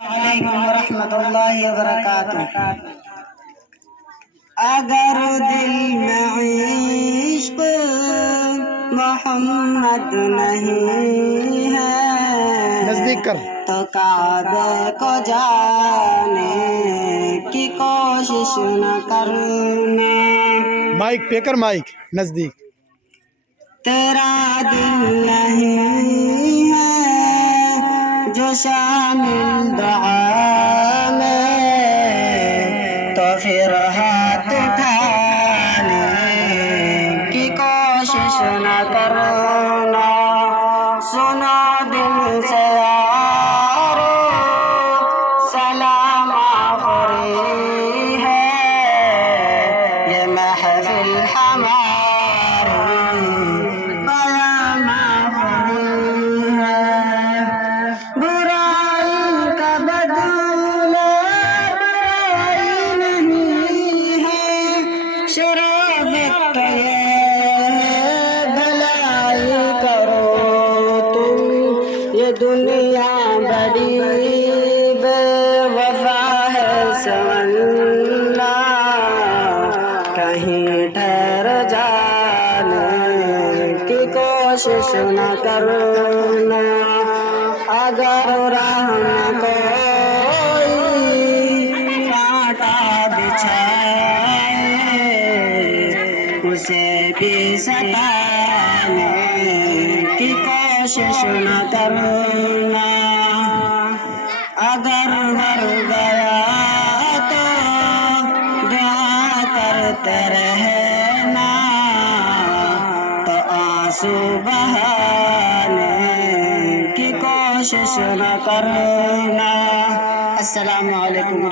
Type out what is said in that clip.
वालेकुम रहमतुल्लाहि व बरकातुहू। अगर दिल में इश्क मोहम्मद नहीं है नजदीक कर तो काबे को जाने की कोशिश न करने। माइक पे कर, माइक नजदीक। तेरा दिल नहीं है जो शामिल दुआ में तो फिर हाथ उठाने की कोशिश न करना। सुनो दिल से यारो सलाम आखिरी है ये महफिल हमारी बयान आखिरी है। बुराई का बदला बुराई नहीं है शराफत भलाई करो तुम। ये दुनिया बड़ी बेवफा है समझना कहीं ठहर जाने की कोशिश न करना। अगर राह में कोई कांटा बिछाए उसे भी सताने की कोशिश न करना। अगर मर गया तो दुआ करते रहना तो आंसू बहाने की कोशिश न करना। अस्सलामु अलैकुम।